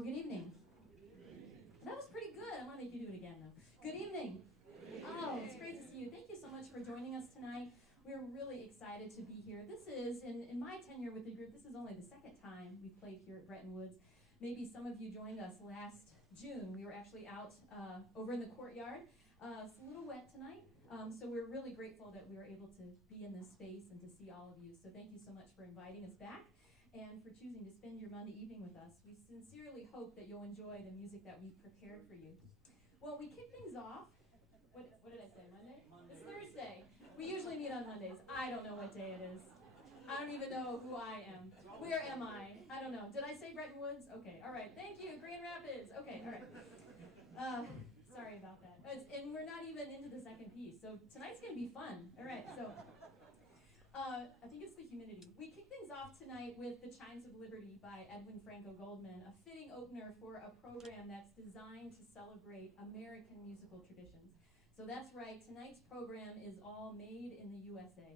Well, good evening. That was pretty good. I want to make you do it again, though. Good evening. Oh, it's great to see you. Thank you so much for joining us tonight. We're really excited to be here. This is, in my tenure with the group, this is only the second time we've played here at Bretton Woods. Maybe some of you joined us last June. We were actually out over in the courtyard. It's a little wet tonight, so we're really grateful that we were able to be in this space and to see all of you. So thank you so much for inviting us back and for choosing to spend your Monday evening with us. We sincerely hope that you'll enjoy the music that we prepared for you. Well, we kick things off. What did I say, Monday? It's Thursday. We usually meet on Mondays. I don't know what day it is. I don't even know who I am. Where am I? I don't know. Did I say Bretton Woods? Okay, all right. Thank you, Grand Rapids. Okay, all right. Sorry about that. And we're not even into the second piece, so tonight's going to be fun. All right, so I think it's the humidity. We kick things off tonight with The Chimes of Liberty by Edwin Franco Goldman, a fitting opener for a program that's designed to celebrate American musical traditions. So that's right, tonight's program is all made in the USA.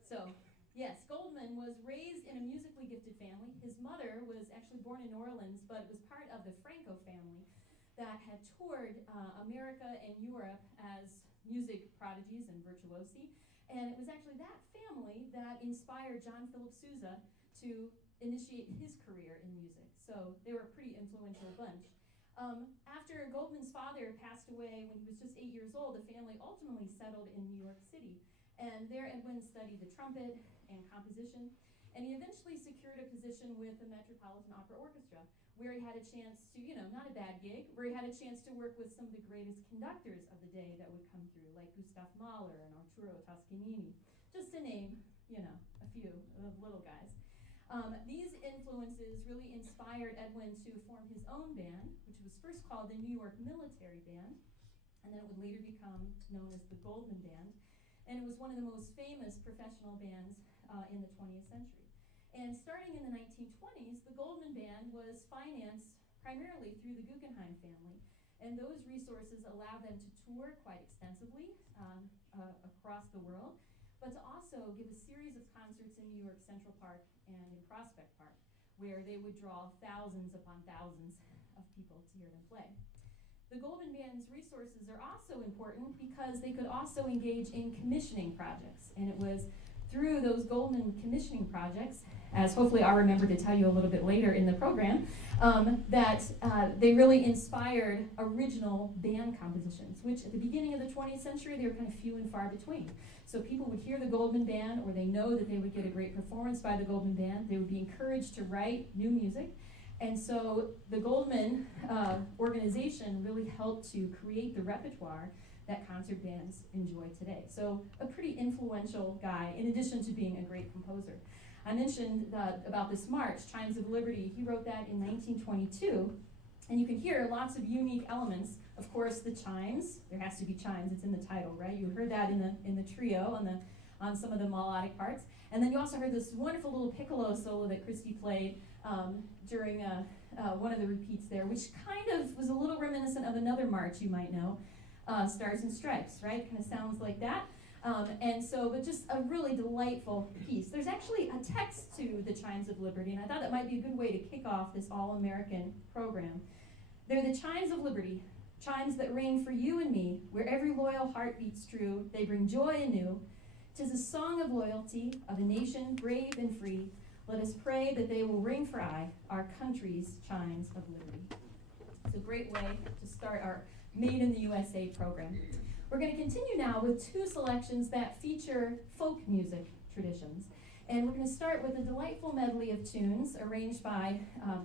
So, yes, Goldman was raised in a musically gifted family. His mother was actually born in New Orleans, but was part of the Franco family that had toured America and Europe as music prodigies and virtuosi. And it was actually that family that inspired John Philip Sousa to initiate his career in music. So they were a pretty influential bunch. After Goldman's father passed away when he was just 8 years old, the family ultimately settled in New York City. And there Edwin studied the trumpet and composition. And he eventually secured a position with the Metropolitan Opera Orchestra, where he had a chance to, not a bad gig, where he had a chance to work with some of the greatest conductors of the day that would come through, like Gustav Mahler and Arturo Toscanini, just to name, a few little guys. These influences really inspired Edwin to form his own band, which was first called the New York Military Band, and then it would later become known as the Goldman Band. And it was one of the most famous professional bands in the 20th century. And starting in the 1920s, the Goldman Band was financed primarily through the Guggenheim family. And those resources allowed them to tour quite extensively across the world, but to also give a series of concerts in New York Central Park and in Prospect Park, where they would draw thousands upon thousands of people to hear them play. The Goldman Band's resources are also important because they could also engage in commissioning projects. And it was through those Goldman commissioning projects, as hopefully I'll remember to tell you a little bit later in the program, that they really inspired original band compositions, which at the beginning of the 20th century, they were kind of few and far between. So people would hear the Goldman Band, or they know that they would get a great performance by the Goldman Band. They would be encouraged to write new music. And so the Goldman organization really helped to create the repertoire that concert bands enjoy today. So a pretty influential guy, in addition to being a great composer. I mentioned about this march, Chimes of Liberty. He wrote that in 1922, and you can hear lots of unique elements. Of course, the chimes. There has to be chimes. It's in the title, right? You heard that in the trio on some of the melodic parts, and then you also heard this wonderful little piccolo solo that Christy played during one of the repeats there, which kind of was a little reminiscent of another march you might know, Stars and Stripes, right? Kind of sounds like that. But just a really delightful piece. There's actually a text to the Chimes of Liberty, and I thought that might be a good way to kick off this all-American program. They're the chimes of liberty, chimes that ring for you and me, where every loyal heart beats true. They bring joy anew. 'Tis a song of loyalty, of a nation brave and free. Let us pray that they will ring for aye, our country's chimes of liberty. It's a great way to start our Made in the USA program. We're going to continue now with two selections that feature folk music traditions. And we're going to start with a delightful medley of tunes arranged by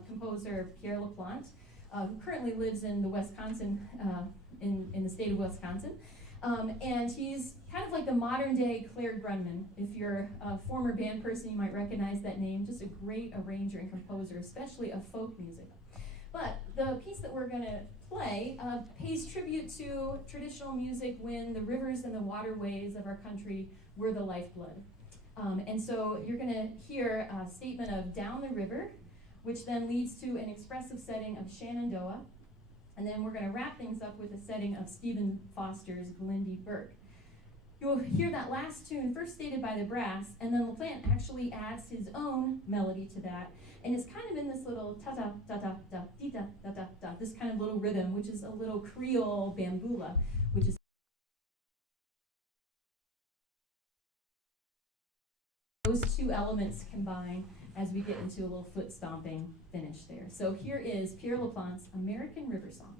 composer Pierre Laplante, who currently lives in the Wisconsin, in the state of Wisconsin. And he's kind of like the modern day Claire Grunman. If you're a former band person, you might recognize that name. Just a great arranger and composer, especially of folk music. But the piece that we're going to play pays tribute to traditional music when the rivers and the waterways of our country were the lifeblood. And so you're going to hear a statement of Down the River, which then leads to an expressive setting of Shenandoah. And then we're going to wrap things up with a setting of Stephen Foster's Glindy Burke. You'll hear that last tune first stated by the brass, and then Laplante actually adds his own melody to that. And it's kind of in this little ta-ta-ta-ta-dee-ta-ta-ta-ta, this kind of little rhythm, which is a little Creole bambula, which is those two elements combine as we get into a little foot stomping finish there. So here is Pierre Laplante's American River Song.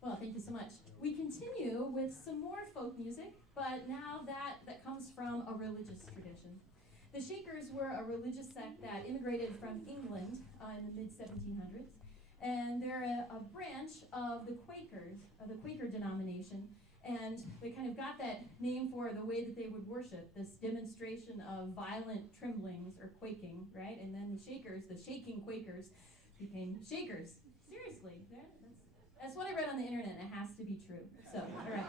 Well, thank you so much. We continue with some more folk music, but now that comes from a religious tradition. The Shakers were a religious sect that immigrated from England in the mid-1700s, and they're a branch of the Quakers, of the Quaker denomination, and they kind of got that name for the way that they would worship, this demonstration of violent tremblings or quaking, right? And then the Shakers, the shaking Quakers, became Shakers. Seriously, that's what I read on the internet, and it has to be true. So, all right.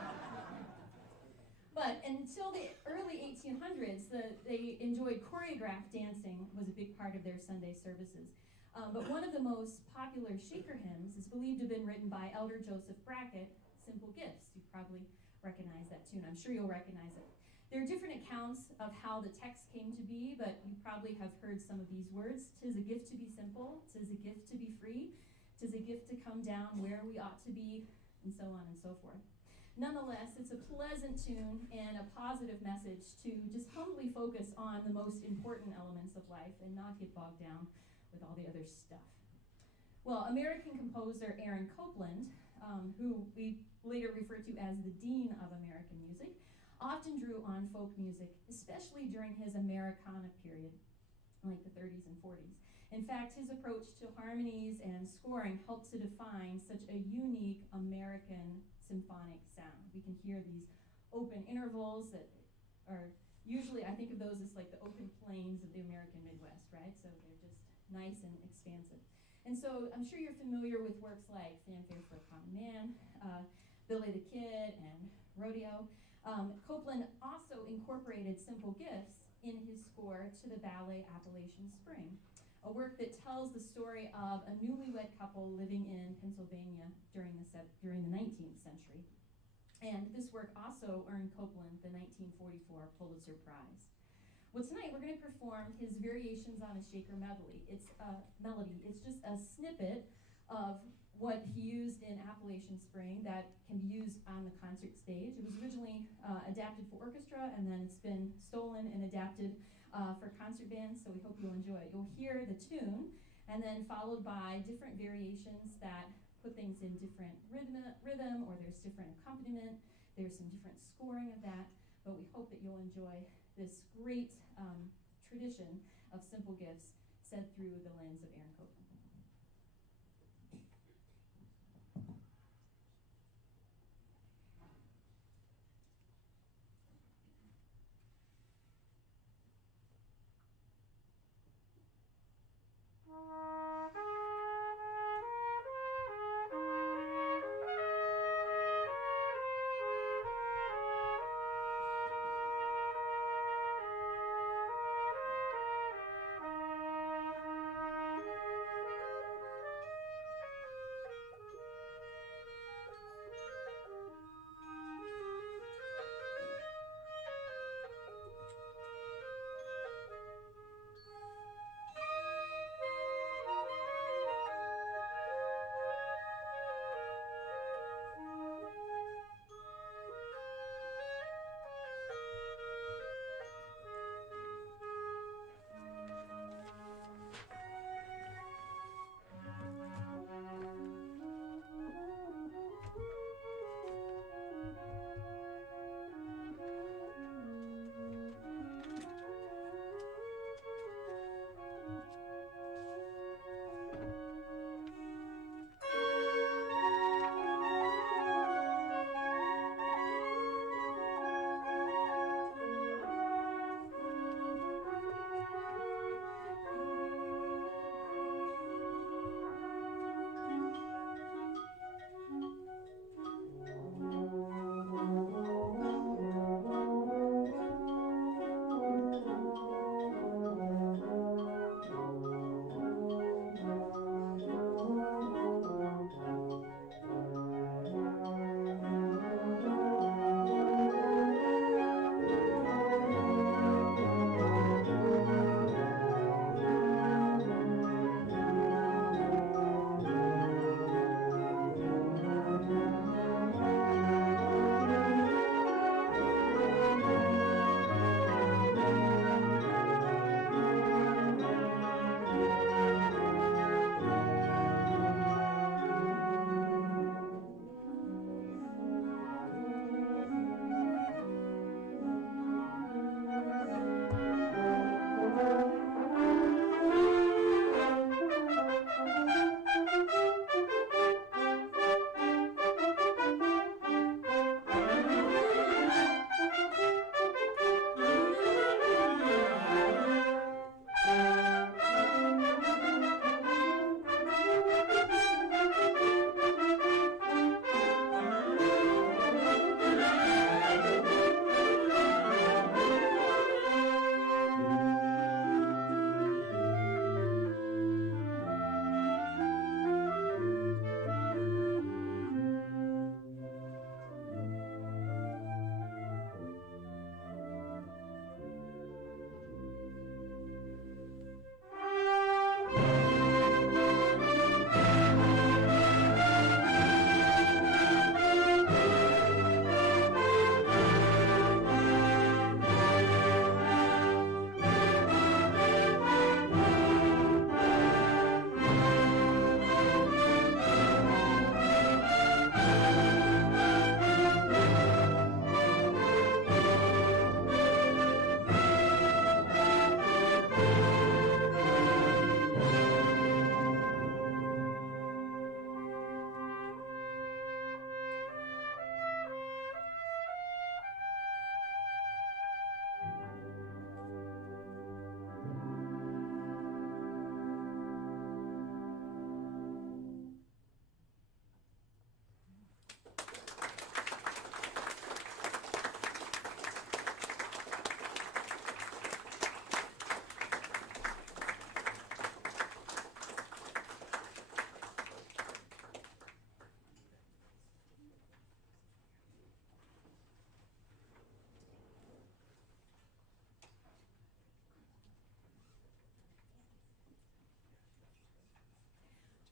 But until the early 1800s, they enjoyed choreographed dancing was a big part of their Sunday services. But one of the most popular Shaker hymns is believed to have been written by Elder Joseph Brackett, Simple Gifts. You probably recognize that tune. I'm sure you'll recognize it. There are different accounts of how the text came to be, but you probably have heard some of these words. "'Tis a gift to be simple, 'tis a gift to be free, 'tis a gift to come down where we ought to be," and so on and so forth. Nonetheless, it's a pleasant tune and a positive message to just humbly focus on the most important elements of life and not get bogged down with all the other stuff. Well, American composer Aaron Copland, who we later refer to as the Dean of American music, often drew on folk music, especially during his Americana period, like the 30s and 40s. In fact, his approach to harmonies and scoring helped to define such a unique American symphonic sound. We can hear these open intervals that are usually, I think of those as like the open plains of the American Midwest, right? So they're just nice and expansive. And so I'm sure you're familiar with works like Fanfare for a Common Man, Billy the Kid, and Rodeo. Copland also incorporated Simple Gifts in his score to the ballet Appalachian Spring, a work that tells the story of a newlywed couple living in Pennsylvania during the 19th century. And this work also earned Copland the 1944 Pulitzer Prize. Well, tonight we're going to perform his Variations on a Shaker melody. It's just a snippet of what he used in Appalachian Spring that can be used on the concert stage. It was originally adapted for orchestra, and then it's been stolen and adapted for concert bands, so we hope you'll enjoy it. You'll hear the tune, and then followed by different variations that put things in different rhythm, or there's different accompaniment, there's some different scoring of that, but we hope that you'll enjoy this great tradition of Simple Gifts said through the lens of Aaron Copland.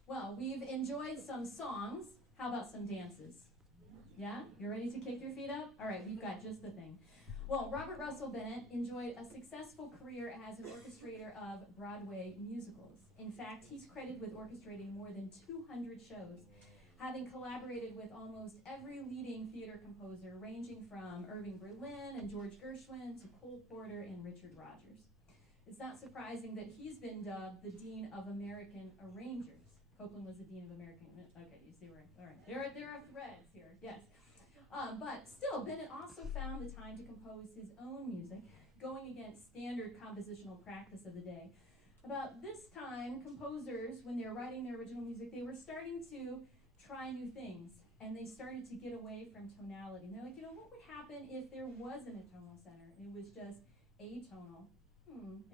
Well, we've enjoyed some songs. How about some dances? Yeah? You're ready to kick your feet up? All right, we've got just the thing. Well, Robert Russell Bennett enjoyed a successful career as an orchestrator of Broadway musicals. In fact, he's credited with orchestrating more than 200 shows, having collaborated with almost every leading theater composer, ranging from Irving Berlin and George Gershwin to Cole Porter and Richard Rodgers. It's not surprising that he's been dubbed the Dean of American Arrangers. Copeland was the Dean of American. Okay, you see where. All right, there are threads here. Yes, but still, Bennett also found the time to compose his own music, going against standard compositional practice of the day. About this time, composers, when they were writing their original music, they were starting to try new things, and they started to get away from tonality. And they're like, what would happen if there wasn't a tonal center and it was just atonal?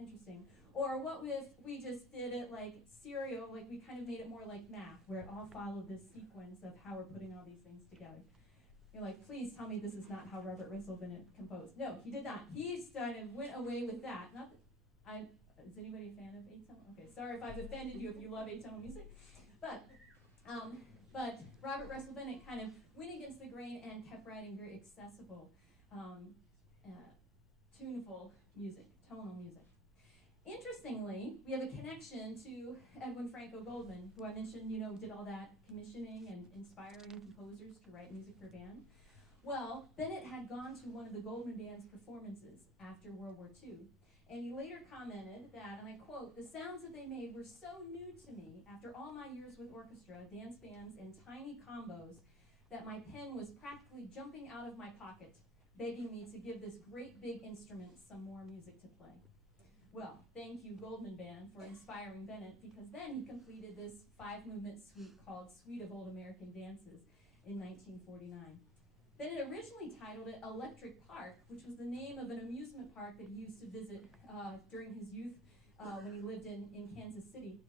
Interesting. Or what if we just did it like serial, like we kind of made it more like math, where it all followed this sequence of how we're putting all these things together. You're like, please tell me this is not how Robert Russell Bennett composed. No, he did not. He kind of went away with that. Not that is anybody a fan of atonal? Okay, sorry if I've offended you if you love atonal music. But Robert Russell Bennett kind of went against the grain and kept writing very accessible, tuneful music, tonal music. Interestingly, we have a connection to Edwin Franco Goldman, who I mentioned, did all that commissioning and inspiring composers to write music for band. Well, Bennett had gone to one of the Goldman Band's performances after World War II, and he later commented that, and I quote, "The sounds that they made were so new to me after all my years with orchestra, dance bands, and tiny combos that my pen was practically jumping out of my pocket, begging me to give this great big instrument some more music to play." Well, thank you, Goldman Band, for inspiring Bennett, because then he completed this 5-movement suite called Suite of Old American Dances in 1949. Bennett originally titled it Electric Park, which was the name of an amusement park that he used to visit during his youth when he lived in Kansas City.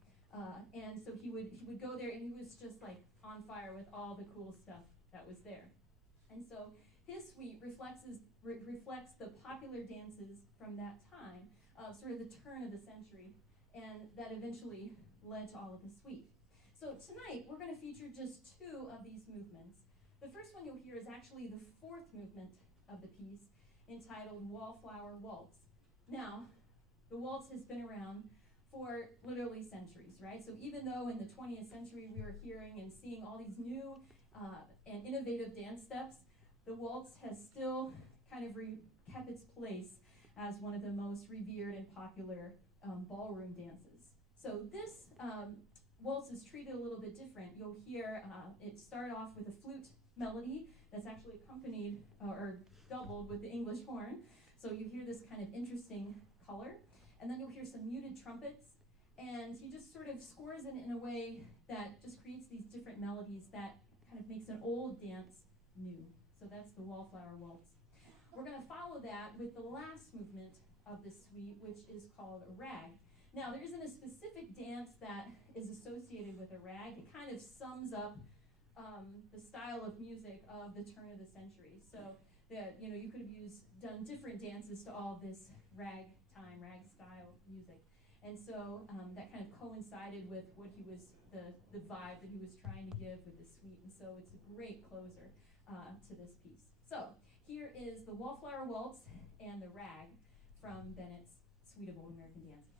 And so he would go there, and he was just like on fire with all the cool stuff that was there. And so his suite reflects the popular dances from that time, sort of the turn of the century, and that eventually led to all of the suite. So tonight, we're going to feature just 2 of these movements. The first one you'll hear is actually the 4th movement of the piece, entitled Wallflower Waltz. Now, the waltz has been around for literally centuries, right? So even though in the 20th century we were hearing and seeing all these new and innovative dance steps, the waltz has still kind of kept its place as one of the most revered and popular ballroom dances. So this waltz is treated a little bit different. You'll hear it start off with a flute melody that's actually accompanied or doubled with the English horn. So you hear this kind of interesting color. And then you'll hear some muted trumpets. And he just sort of scores it in a way that just creates these different melodies that kind of makes an old dance new. So that's the Wallflower Waltz. We're going to follow that with the last movement of the suite, which is called a rag. Now, there isn't a specific dance that is associated with a rag. It kind of sums up the style of music of the turn of the century. So that you could have done different dances to all this rag style music. And so that kind of coincided with what the vibe that he was trying to give with the suite. And so it's a great closer to this piece. So here is the Wallflower Waltz and the rag from Bennett's Suite of Old American Dances.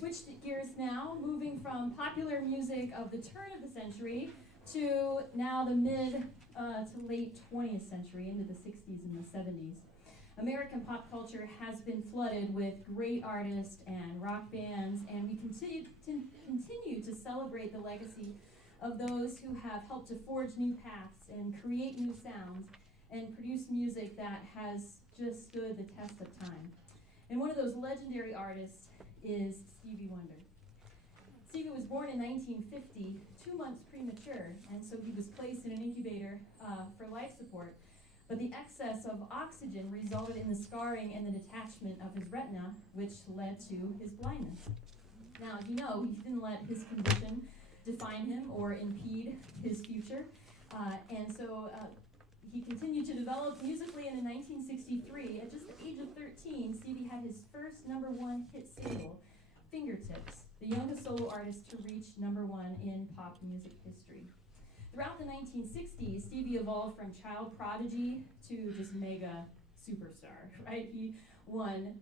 switch gears now, moving from popular music of the turn of the century to now the mid to late 20th century, into the 60s and the 70s. American pop culture has been flooded with great artists and rock bands, and we continue to celebrate the legacy of those who have helped to forge new paths and create new sounds and produce music that has just stood the test of time. And one of those legendary artists is Stevie Wonder. Stevie was born in 1950, 2 months premature, and so he was placed in an incubator for life support. But the excess of oxygen resulted in the scarring and the detachment of his retina, which led to his blindness. Now, as you know, he didn't let his condition define him or impede his future, and so he continued to develop musically, and in 1963, at just the age of 13, Stevie had his first #1 hit single, Fingertips, the youngest solo artist to reach #1 in pop music history. Throughout the 1960s, Stevie evolved from child prodigy to just mega superstar, right? He's won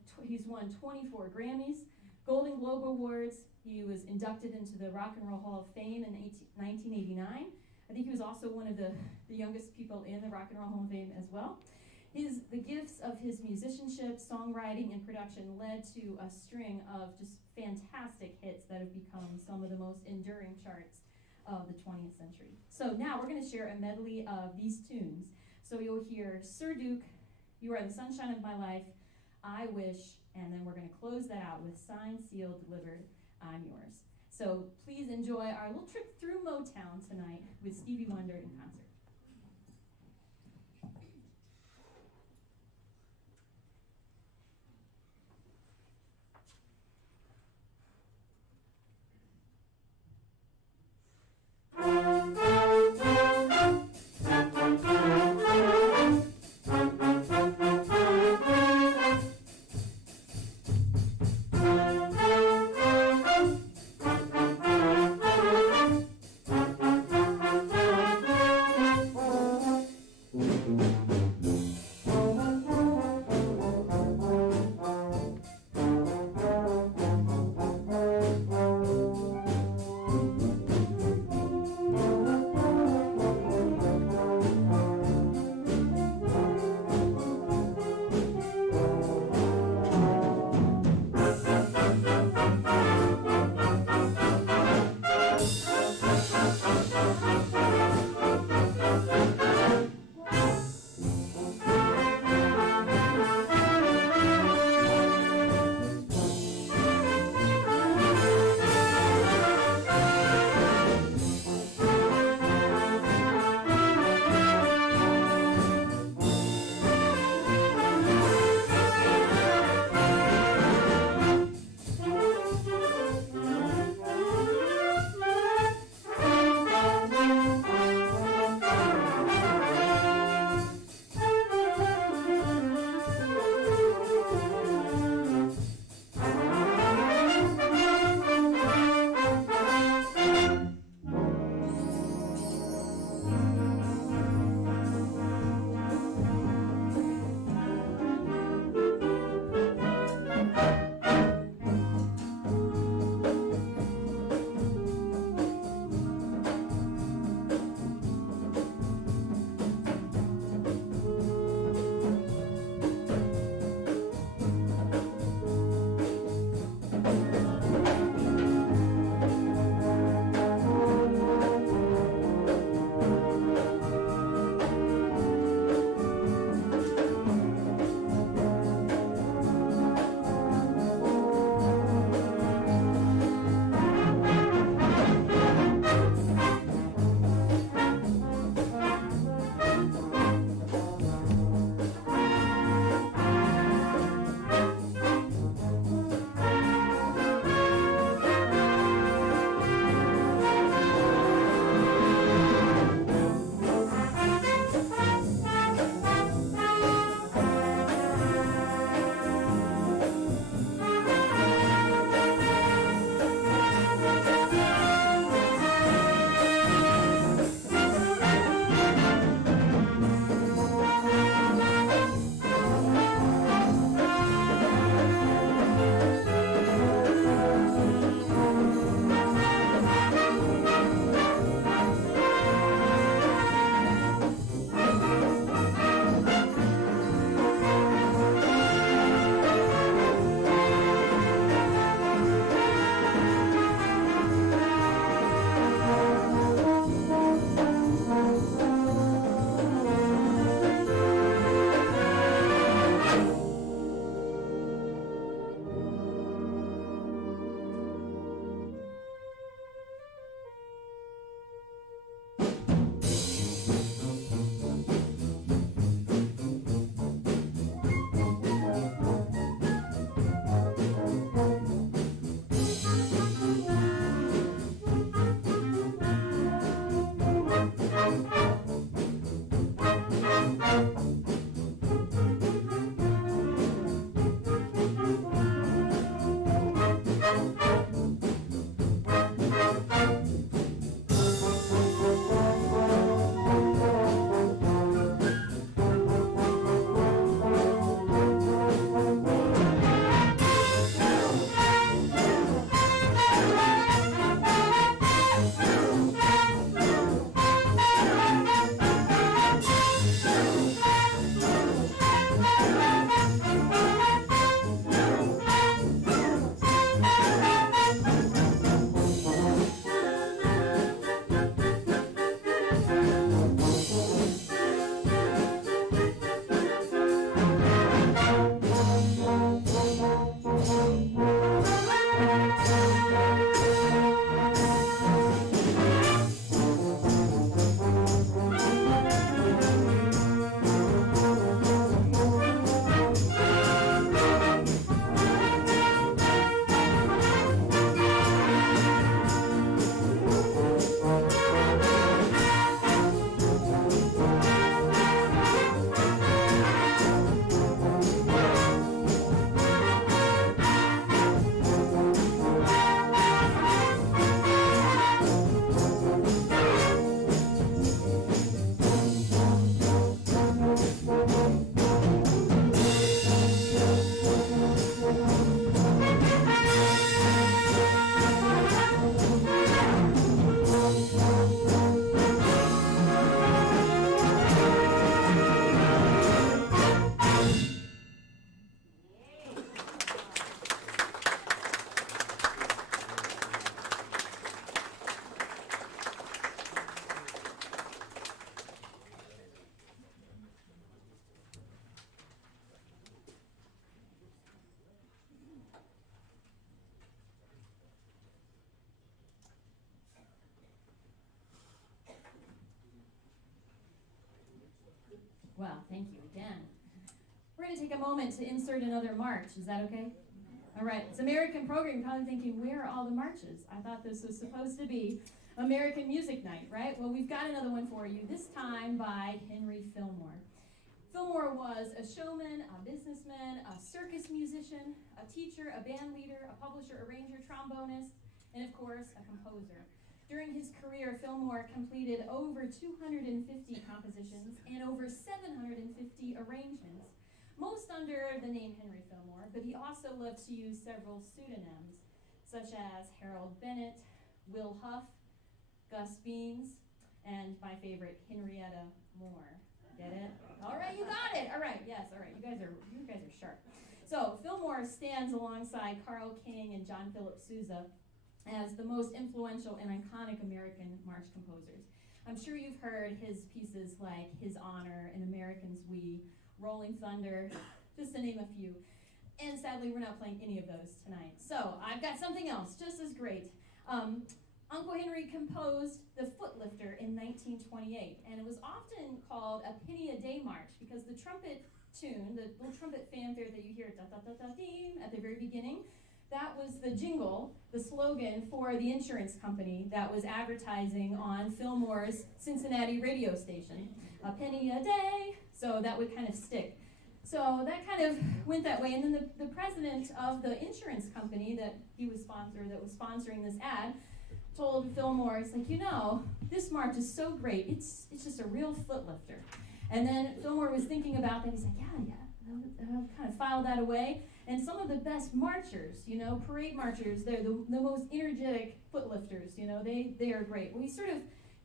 24 Grammys, Golden Globe Awards. He was inducted into the Rock and Roll Hall of Fame in 1989. I think he was also one of the youngest people in the Rock and Roll Hall of Fame as well. The gifts of his musicianship, songwriting, and production led to a string of just fantastic hits that have become some of the most enduring charts of the 20th century. So now we're going to share a medley of these tunes. So you'll hear Sir Duke, You Are the Sunshine of My Life, I Wish, and then we're going to close that out with Signed, Sealed, Delivered, I'm Yours. So please enjoy our little trip through Motown tonight with Stevie Wonder in concert. Well, thank you again. We're going to take a moment to insert another march. Is that okay? All right. It's American program. You're probably thinking, where are all the marches? I thought this was supposed to be American Music Night, right? Well, we've got another one for you, this time by Henry Fillmore. Fillmore was a showman, a businessman, a circus musician, a teacher, a band leader, a publisher, arranger, trombonist, and of course, a composer. During his career, Fillmore completed over 250 compositions and over 750 arrangements, most under the name Henry Fillmore, but he also loved to use several pseudonyms, such as Harold Bennett, Will Huff, Gus Beans, and my favorite, Henrietta Moore. Get it? All right, you got it. All right, yes, all right. You guys are sharp. So Fillmore stands alongside Carl King and John Philip Sousa as the most influential and iconic American march composers. I'm sure you've heard his pieces like His Honor and Americans We, Rolling Thunder, just to name a few. And sadly, we're not playing any of those tonight. So I've got something else just as great. Uncle Henry composed The Footlifter in 1928, and it was often called a penny a day march because the trumpet tune, the little trumpet fanfare that you hear da-da-da-da-ding at the very beginning, that was the jingle, the slogan for the insurance company that was advertising on Fillmore's Cincinnati radio station. A penny a day, so that would kind of stick. So that kind of went that way, and then the president of the insurance company that was sponsoring this ad, told Fillmore, it's like, this march is so great, it's just a real foot lifter. And then Fillmore was thinking about that, he's like, I'll kind of file that away. And some of the best marchers, parade marchers, they're the most energetic foot lifters, they are great. Well, he sort of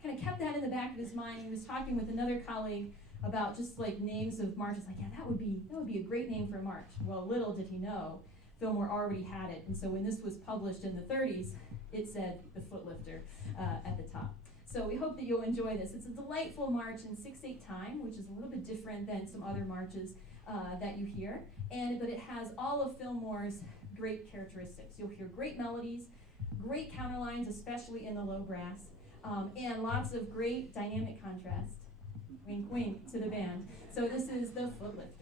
kind of kept that in the back of his mind. He was talking with another colleague about just like names of marches, like, that would be a great name for a march. Well, little did he know, Fillmore already had it. And so when this was published in the 30s, it said the Footlifter at the top. So we hope that you'll enjoy this. It's a delightful march in 6/8 time, which is a little bit different than some other marches that you hear. But it has all of Fillmore's great characteristics. You'll hear great melodies, great counterlines, especially in the low brass, and lots of great dynamic contrast. Wink, wink to the band. So this is the Footlifter.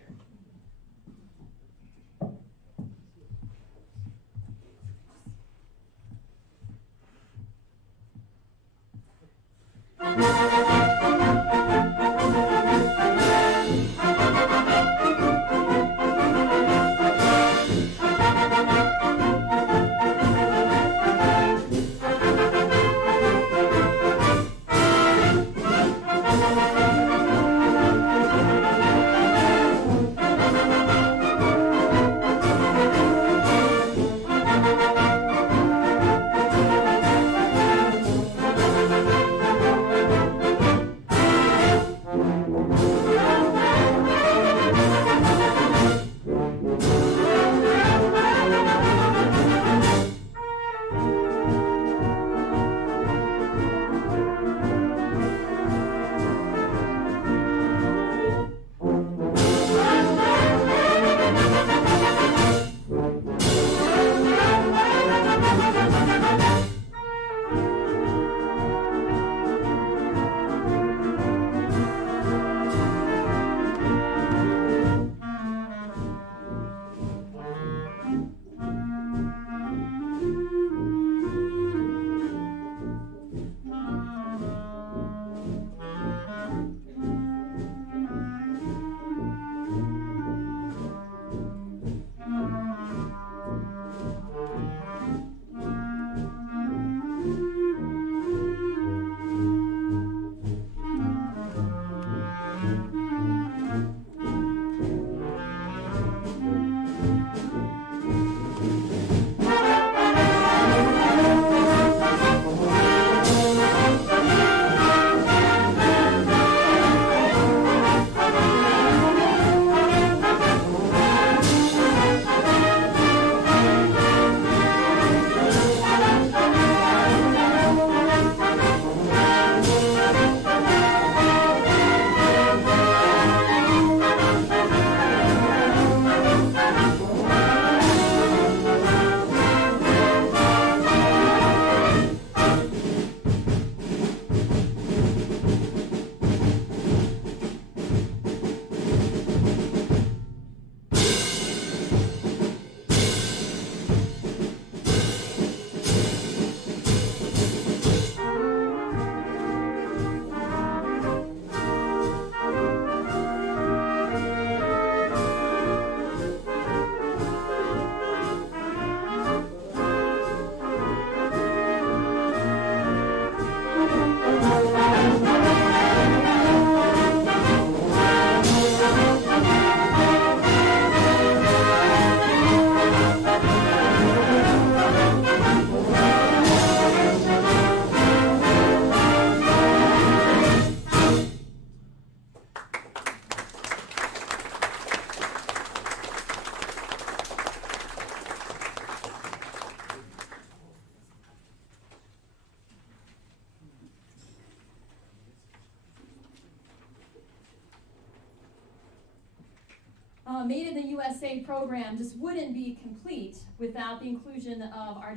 Made in the USA program just wouldn't be complete without the inclusion of our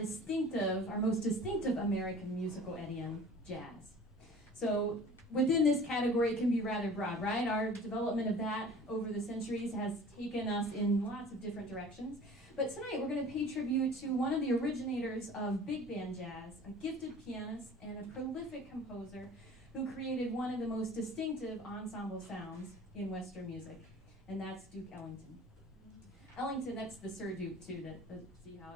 most distinctive American musical idiom, jazz. So within this category, it can be rather broad, right? Our development of that over the centuries has taken us in lots of different directions. But tonight we're going to pay tribute to one of the originators of big band jazz, a gifted pianist and a prolific composer who created one of the most distinctive ensemble sounds in Western music, and that's Duke Ellington. Ellington, that's the Sir Duke too, see how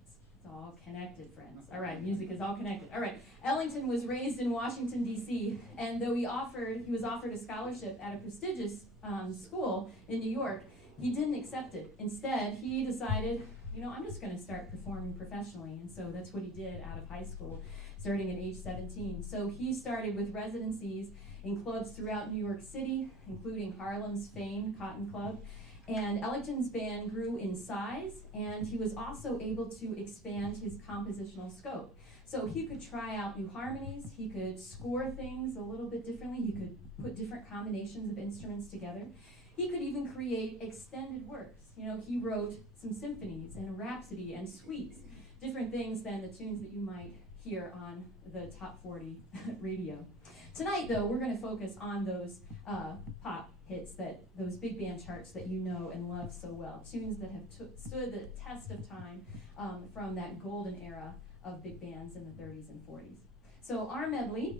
it's all connected, friends. All right, music is all connected. All right, Ellington was raised in Washington, D.C., and though he was offered a scholarship at a prestigious school in New York, he didn't accept it. Instead, he decided, I'm just going to start performing professionally. And so that's what he did out of high school, starting at age 17. So he started with residencies in clubs throughout New York City, including Harlem's famed Cotton Club. And Ellington's band grew in size, and he was also able to expand his compositional scope. So he could try out new harmonies, he could score things a little bit differently, he could put different combinations of instruments together. He could even create extended works. He wrote some symphonies and a rhapsody and suites, different things than the tunes that you might hear on the Top 40 radio. Tonight, though, we're going to focus on those pop hits, those big band charts that you know and love so well, tunes that have stood the test of time from that golden era of big bands in the 30s and 40s. So our medley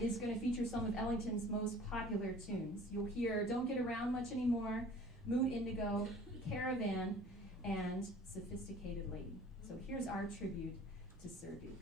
is going to feature some of Ellington's most popular tunes. You'll hear Don't Get Around Much Anymore, Mood Indigo, Caravan, and Sophisticated Lady. So here's our tribute to Sir Duke.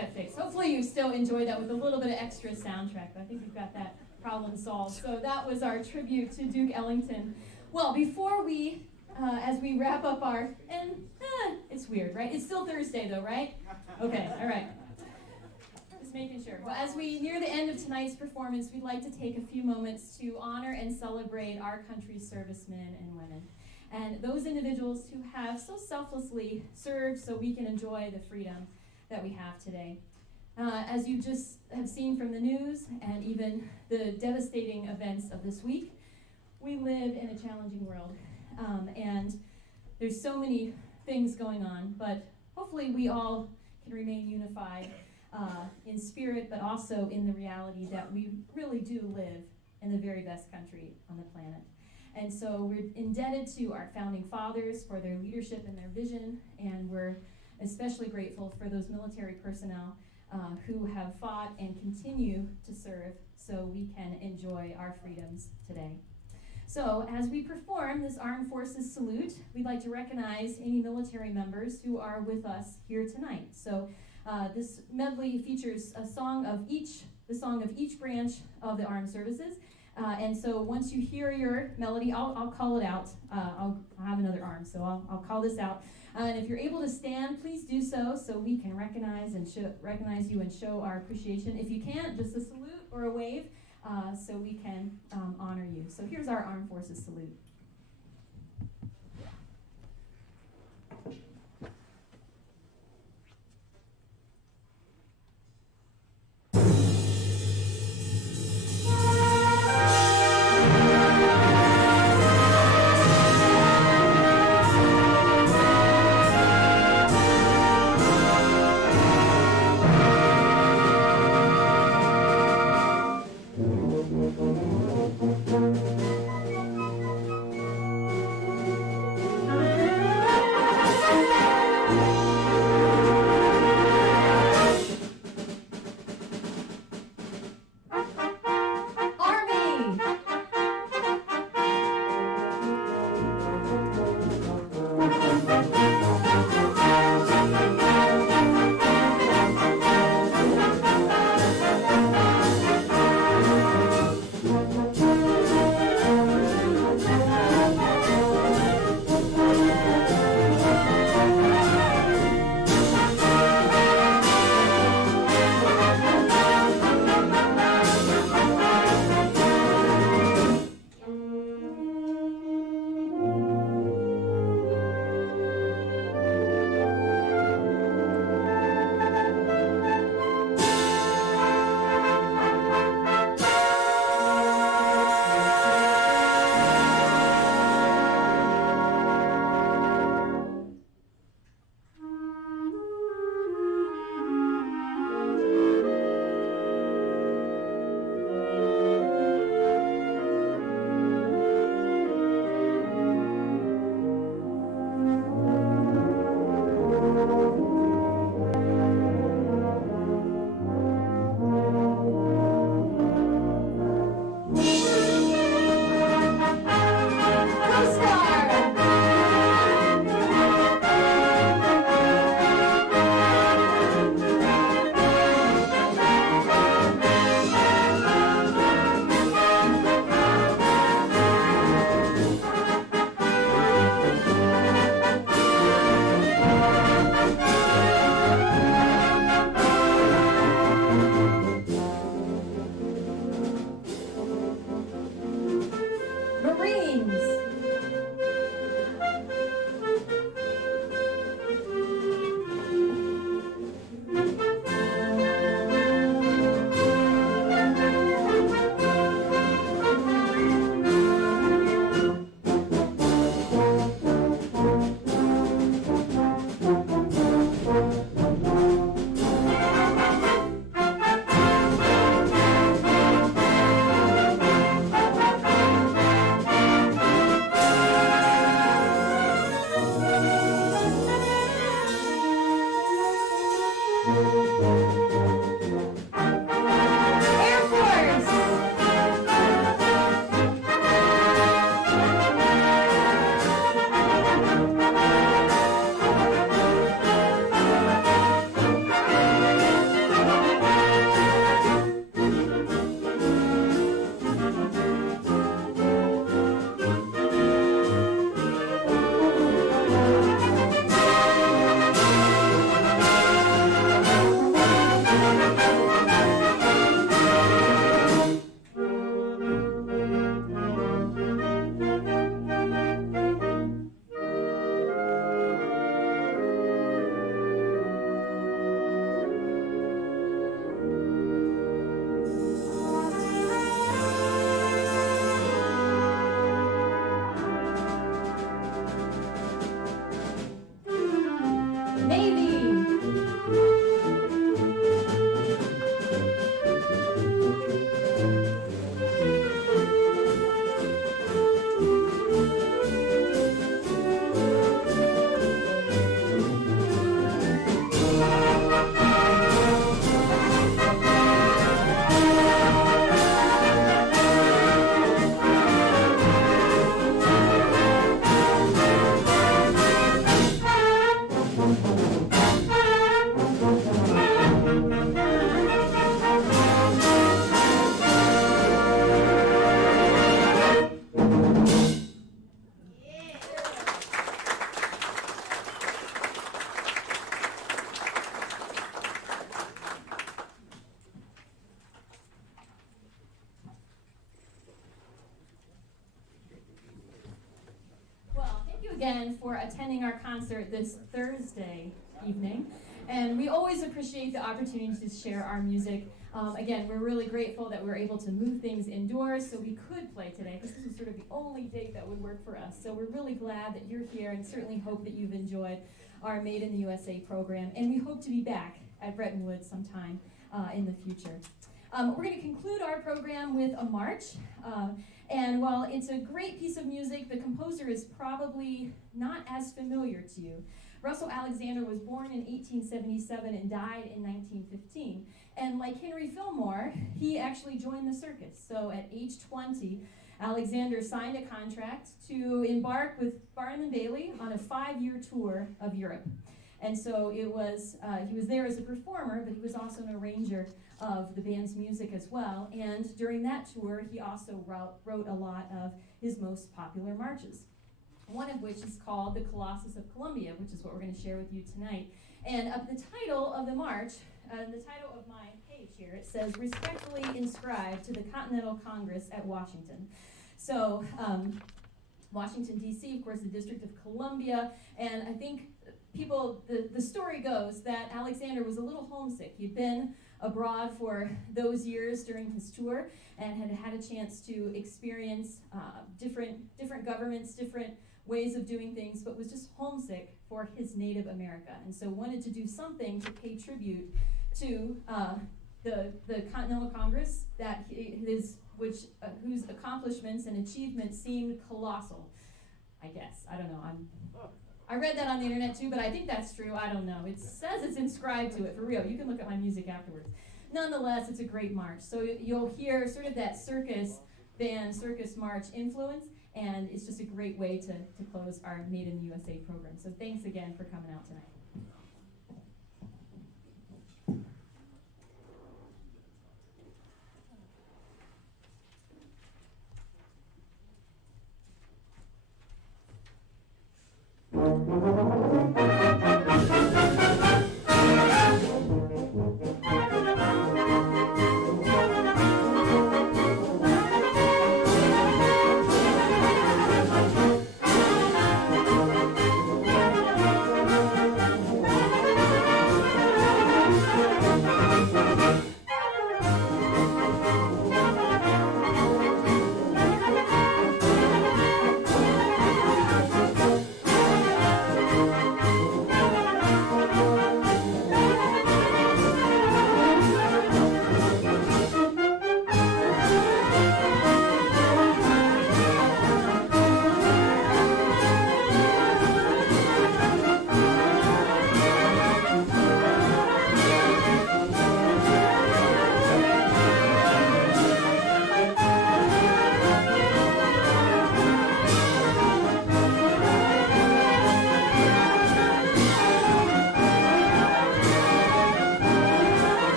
that fixed. Hopefully you still enjoy that with a little bit of extra soundtrack, but I think we've got that problem solved. So that was our tribute to Duke Ellington. Well, before we, as we wrap up our, it's weird, right? It's still Thursday though, right? Okay, all right. Just making sure. Well, as we near the end of tonight's performance, we'd like to take a few moments to honor and celebrate our country's servicemen and women, and those individuals who have so selflessly served so we can enjoy the freedom that we have today. As you just have seen from the news and even the devastating events of this week, we live in a challenging world, and there's so many things going on, but hopefully we all can remain unified in spirit, but also in the reality that we really do live in the very best country on the planet. And so we're indebted to our founding fathers for their leadership and their vision, and we're especially grateful for those military personnel who have fought and continue to serve so we can enjoy our freedoms today. So as we perform this Armed Forces Salute, we'd like to recognize any military members who are with us here tonight. So this medley features the song of each branch of the armed services. And so once you hear your melody, I'll call it out. I'll have another arm, so I'll call this out. And if you're able to stand, please do so we can recognize you and show our appreciation. If you can't, just a salute or a wave so we can honor you. So here's our Armed Forces Salute. again for attending our concert this Thursday evening. And we always appreciate the opportunity to share our music. Again, we're really grateful that we were able to move things indoors so we could play today, because this was sort of the only date that would work for us. So we're really glad that you're here and certainly hope that you've enjoyed our Made in the USA program. And we hope to be back at Bretton Woods sometime in the future. We're going to conclude our program with a march. And while it's a great piece of music, the composer is probably not as familiar to you. Russell Alexander was born in 1877 and died in 1915. And like Henry Fillmore, he actually joined the circus. So at age 20, Alexander signed a contract to embark with Barnum and Bailey on a 5-year tour of Europe. And so it was he was there as a performer, but he was also an arranger of the band's music as well. And during that tour, he also wrote a lot of his most popular marches, one of which is called the Colossus of Columbia, which is what we're going to share with you tonight. And the title of the march, the title of my page here, it says, "Respectfully inscribed to the Continental Congress at Washington." So Washington, D.C., of course, the District of Columbia, and I think the story goes that Alexander was a little homesick. He'd been abroad for those years during his tour and had had a chance to experience different governments, different ways of doing things, but was just homesick for his native America, and so wanted to do something to pay tribute to the Continental Congress whose accomplishments and achievements seemed colossal. I guess, I don't know. I read that on the internet too, but I think that's true. I don't know. It says it's inscribed to it, for real. You can look at my music afterwards. Nonetheless, it's a great march. So you'll hear sort of that circus band, circus march influence, and it's just a great way to close our Made in the USA program. So thanks again for coming out tonight.